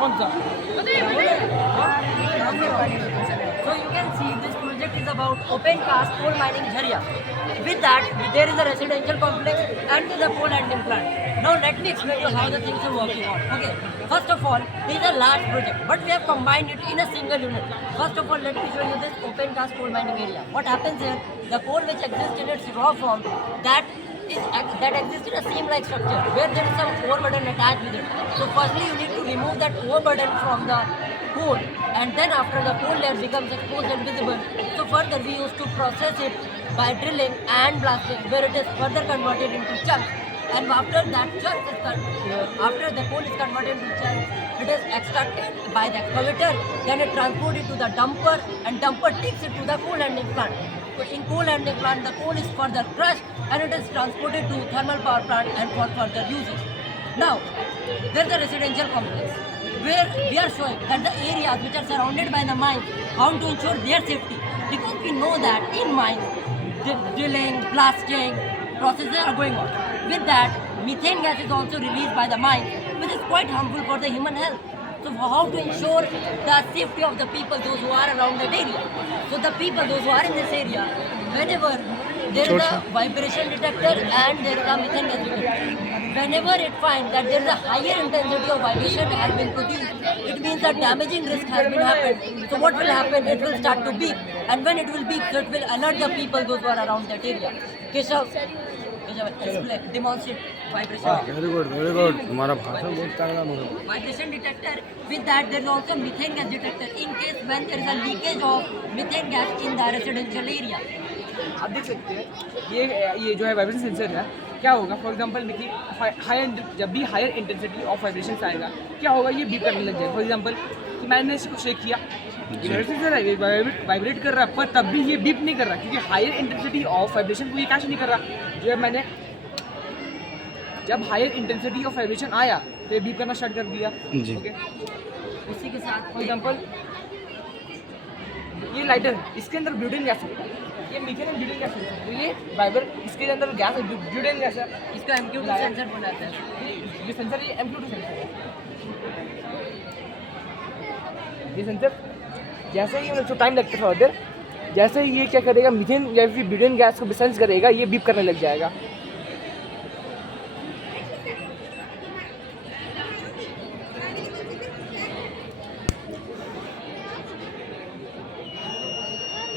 कौन सा? So you can see this project is about open cast coal mining Jharia. With that, there is a residential complex and there is a coal handling plant. Now let me explain you how the things are working on. Okay. First of all, this is a large project, but we have combined it in a single unit. First of all, let me show you this open cast coal mining area. What happens here? The coal which exists in its raw form, that exists in a seam-like structure where there is some overburden attached with it. So firstly, you need to remove that overburden from the coal, and then after the coal layer becomes exposed and visible, so further we used to process it by drilling and blasting, where it is further converted into chunks. And after that chunk is after the coal is converted into chunks, it is extracted by the excavator, then it transported to the dumper, and dumper takes it to the coal handling plant. So in coal handling plant, the coal is further crushed and it is transported to thermal power plant and for further uses. Now, there is a residential complex where we are showing that the areas which are surrounded by the mines, how to ensure their safety. Because we know that in mines, drilling, blasting processes are going on. With that, methane gas is also released by the mine, which is quite harmful for the human health. So how to ensure the safety of the people, those who are around that area? So the people, those who are in this area, whenever there is a vibration detector and there is a methane gas detector, whenever it finds that there is a higher intensity of vibration has been produced, it means that damaging risk has been happened. So what will happen? It will start to beep, and when it will beep, so it will alert the people, those who are around that area. Keshav, explain, demonstrate vibration. Very good. तुम्हारा भाषा बहुत तगड़ा मतलब. Vibration detector. With that, there is also methane gas detector in case when there is a leakage of methane gas in the residential area. आप देख सकते हैं ये जो है वाइब्रेशन सेंसर है, क्या होगा फॉर एग्जांपल देखिए जब भी हायर इंटेंसिटी ऑफ वाइब्रेशन आएगा क्या होगा, ये बीप करने लग जाएगा. फॉर एग्जांपल कि मैंने इसको शेक किया, वाइब्रेट कर रहा है, पर तब भी ये बीप नहीं कर रहा क्योंकि हायर इंटेंसिटी ऑफ वाइब्रेशन को ये कैच नहीं कर रहा. जब हायर इंटेंसिटी ऑफ वाइब्रेशन आया तो ये बीप करना स्टार्ट कर दिया. ओके, उसी के साथ फॉर एग्जांपल ये लाइटर, इसके अंदर ब्यूटेन गैस है, ये मीथेन एंड ब्यूटेन गैस है, तो ये वाइबर इसके अंदर गैस है, ब्यूटेन गैस है. इसका MQ2 सेंसर बनाता है. ये सेंसर, ये MQ2 सेंसर है. ये सेंसर जैसे ही जो टाइम लगता था उधर, जैसे ही ये क्या करेगा, मीथेन या फिर ब्यूटेन गैस को सेंस करेगा, ये बीप करने लग जाएगा.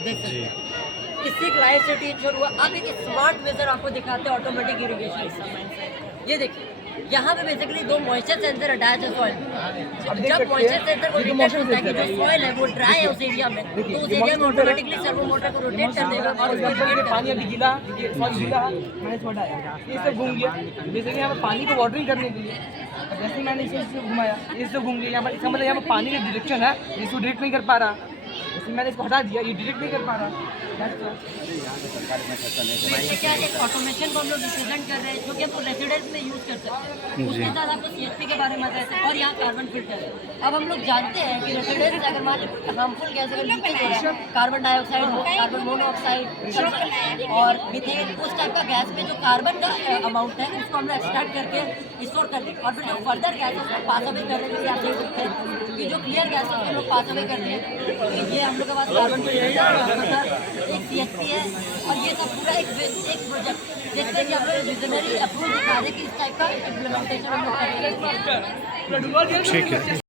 देख सकते हैं. इससे एक लाइफ सेफ्टी इंश्योर हुआ. अब एक स्मार्ट मेजर आपको दिखाते हैं, ऑटोमेटिक इरिगेशन. ये देखिए, यहाँ पे बेसिकली दो मॉइस्चर सेंसर अटैच है सॉइल. जब मॉइस्चर सेंसर को डिटेक्ट होता है कि जो सॉइल है वो ड्राई है उस एरिया में, तो उस एरिया में ऑटोमेटिकली सर्वो मोटर को रोटेट कर देगा और उसको irrigate पानी अभी गीला, सॉइल गीला, मैंने छोड़ा है, ये सब घूम गया. बेसिकली यहाँ पर पानी को वाटरिंग करने के लिए जैसे ही मैंने इसे घुमाया, ये सब घूम गया. यहाँ पर इसका मतलब यहाँ पर पानी का डायरेक्शन है, इसको डायरेक्ट नहीं कर पा रहा. इसलिए मैंने इसको हटा दिया, ये डायरेक्ट नहीं कर पा रहा. इससे क्या है, एक ऑटोमेशन को हम लोग रिप्रेजेंट कर रहे हैं जो कि आपको रेसिडेंस में यूज कर सकते हैं. उसके साथ आपको CHP के बारे में बताया और यहाँ कार्बन फिल्टर है. अब हम लोग जानते हैं कि रेसिडेंस अगर मान हार्मफुल गैस अगर लीकेज हो रहा है, कार्बन डाइऑक्साइड हो, कार्बन मोनोऑक्साइड और मीथेन, उस टाइप का गैस में जो कार्बन का अमाउंट है उसको हम लोग एक्सट्रैक्ट करके स्टोर कर दें और फिर जो फर्दर गैस है उसको पास अवे करने के लिए आप देख सकते हैं कि जो क्लियर गैस है उसको लोग पास अवे करते हैं. ये हम लोग के पास कार्बन फिल्टर, एक CHP है और ये सब पूरा एक प्रोजेक्ट जिसमें कि हम लोग विजनरी अप्रोच दिखा रहे हैं कि इस टाइप का इम्प्लीमेंटेशन हम लोग करेंगे. ठीक है.